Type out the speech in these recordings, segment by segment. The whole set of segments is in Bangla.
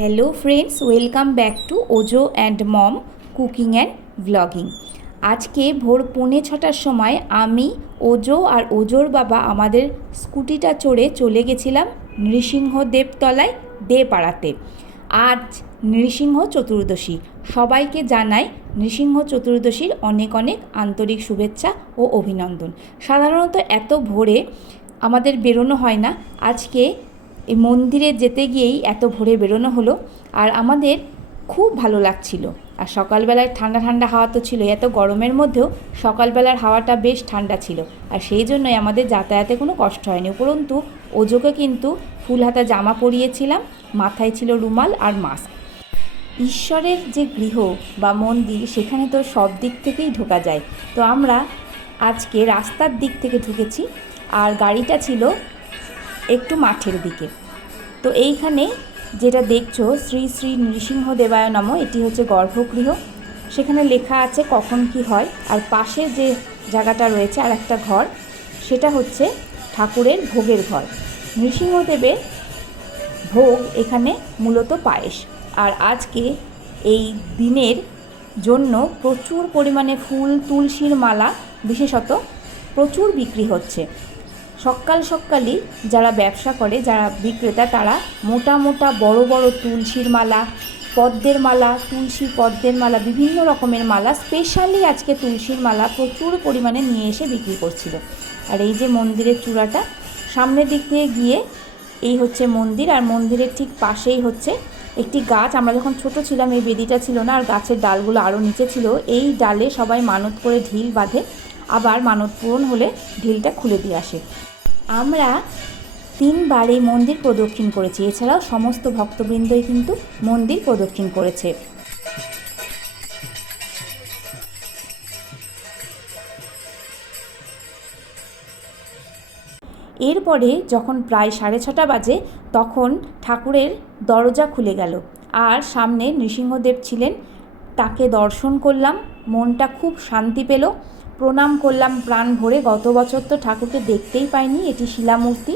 Hello friends, welcome back to Ojo and mom cooking and blogging. আজকে ভোর 6:45টার সময় আমি, ওজো আর ওজোর বাবা আমাদের স্কুটিটা চড়ে চলে গেছিলাম নৃসিংহদেবতলায় দেপাড়াতে। আজ নৃসিংহ চতুর্দশী। সবাইকে জানাই নৃসিংহ চতুর্দশীর অনেক অনেক আন্তরিক শুভেচ্ছা ও অভিনন্দন। সাধারণত এত ভোরে আমাদের বেরোনো হয় না, আজকে এই মন্দিরে যেতে গিয়েই এত ভোরে বেরোনো হলো। আর আমাদের খুব ভালো লাগছিল। আর সকালবেলায় ঠান্ডা ঠান্ডা হাওয়া তো ছিল, এত গরমের মধ্যেও সকালবেলার হাওয়াটা বেশ ঠান্ডা ছিল, আর সেই জন্যই আমাদের যাতায়াতে কোনো কষ্ট হয়নি। উপরন্তু ওজোকে কিন্তু ফুল হাতা জামা পরিয়েছিলাম, মাথায় ছিল রুমাল আর মাস্ক। ঈশ্বরের যে গৃহ বা মন্দির, সেখানে তো সব দিক থেকেই ঢোকা যায়। তো আমরা আজকে রাস্তার দিক থেকে ঢুকেছি, আর গাড়িটা ছিল একটু মাঠের দিকে। তো এইখানে যেটা দেখছো, শ্রী শ্রী নৃসিংহদেবায় নমঃ, এটি হচ্ছে গর্ভগৃহ। সেখানে লেখা আছে কখন কি হয়। আর পাশে যে জায়গাটা রয়েছে আর একটা ঘর, সেটা হচ্ছে ঠাকুরের ভোগের ঘর। নৃসিংহদেবের ভোগ এখানে মূলত পায়েস। আর আজকে এই দিনের জন্য প্রচুর পরিমাণে ফুল, তুলসীর মালা বিশেষত প্রচুর বিক্রি হচ্ছে। সকালই যারা ব্যবসা করে, যারা বিক্রেতা, তারা মোটা মোটা বড় বড় তুলসীর মালা, পদ্মের মালা, তুলসী পদ্মের মালা, বিভিন্ন রকমের মালা, স্পেশালি আজকে তুলসীর মালা প্রচুর পরিমাণে নিয়ে এসে বিক্রি করছিল। আর এই যে মন্দিরের চূড়াটা, সামনের দিক থেকে গিয়ে এই হচ্ছে মন্দির, আর মন্দিরের ঠিক পাশেই হচ্ছে একটি গাছ। আমরা যখন ছোট ছিলাম এই বেদিটা ছিল না, আর গাছের ডালগুলো আরও নিচে ছিল। এই ডালে সবাই মানত করে ঢিল বাঁধে, আবার মানত পূরণ হলে ঢিলটা খুলে দিয়ে আসে। আমরা 3বার এই মন্দির প্রদক্ষিণ করেছি, এছাড়াও সমস্ত ভক্তবৃন্দই কিন্তু মন্দির প্রদক্ষিণ করেছে। এরপরে যখন প্রায় 6:30 বাজে, তখন ঠাকুরের দরজা খুলে গেল, আর সামনে নৃসিংহদেব ছিলেন। তাকে দর্শন করলাম, মনটা খুব শান্তি পেল। প্রণাম করলাম প্রাণ ভরে। গত বছর তো ঠাকুরকে দেখতেই পাইনি, এটি শিলামূর্তি,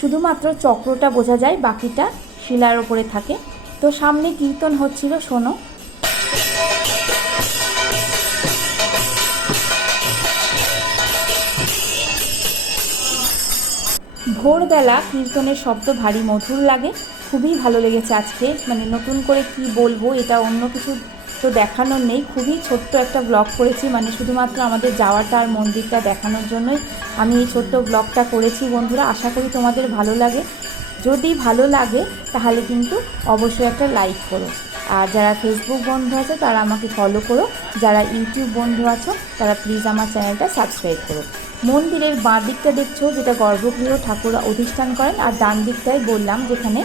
শুধুমাত্র চক্রটা বোঝা যায়, বাকিটা শিলার ওপরে থাকে। তো সামনে কীর্তন হচ্ছিল, শোনো। ভোরবেলা কীর্তনের শব্দ ভারী মধুর লাগে, খুবই ভালো লেগেছে আজকে। মানে নতুন করে কি বলবো, এটা অন্য কিছু তো দেখানোর নেই। খুবই ছোট্ট একটা ব্লগ করেছি, মানে শুধুমাত্র আমাদের যাওয়াটা আর মন্দিরটা দেখানোর জন্যই আমি এই ছোট্ট ব্লগটা করেছি। বন্ধুরা, আশা করি তোমাদের ভালো লাগে। যদি ভালো লাগে তাহলে কিন্তু অবশ্যই একটা লাইক করো। আর যারা ফেসবুক বন্ধু আছে তারা আমাকে ফলো করো, যারা ইউটিউব বন্ধু আছো তারা প্লিজ আমার চ্যানেলটা সাবস্ক্রাইব করো। মন্দিরের বাঁ দিকটা দেখছো, যেটা গর্ভগৃহ, ঠাকুর অধিষ্ঠান করেন। আর ডান দিকটাই বললাম, যেখানে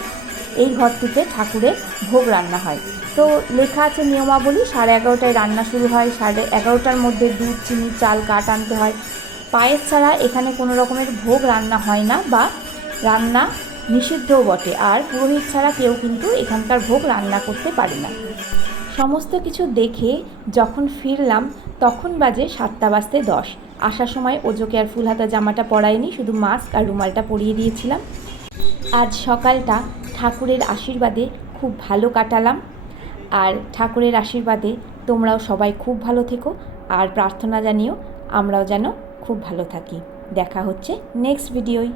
এই ঘরটিতে ঠাকুরের ভোগ রান্না হয়। তো লেখা আছে নিয়মাবলী, 11:30টায় রান্না শুরু হয়, 11:30টার মধ্যে দুধ, চিনি, চাল, কাঠ আনতে হয়। পায়েস ছাড়া এখানে কোনো রকমের ভোগ রান্না হয় না, বা রান্না নিষিদ্ধও বটে। আর পুরোহিত ছাড়া কেউ কিন্তু এখানকার ভোগ রান্না করতে পারে না। সমস্ত কিছু দেখে যখন ফিরলাম তখন বাজে 7:10। আসার সময় ওজোকে আর ফুল হাতা জামাটা পরাইনি, শুধু মাস্ক আর রুমালটা পরিয়ে দিয়েছিলাম। আজ সকালটা ঠাকুরের আশীর্বাদে খুব ভালো কাটালাম। আর ঠাকুরের আশীর্বাদে তোমরাও সবাই খুব ভালো থেকো, আর প্রার্থনা জানিও আমরাও যেন খুব ভালো থাকি। দেখা হচ্ছে নেক্সট ভিডিওয়।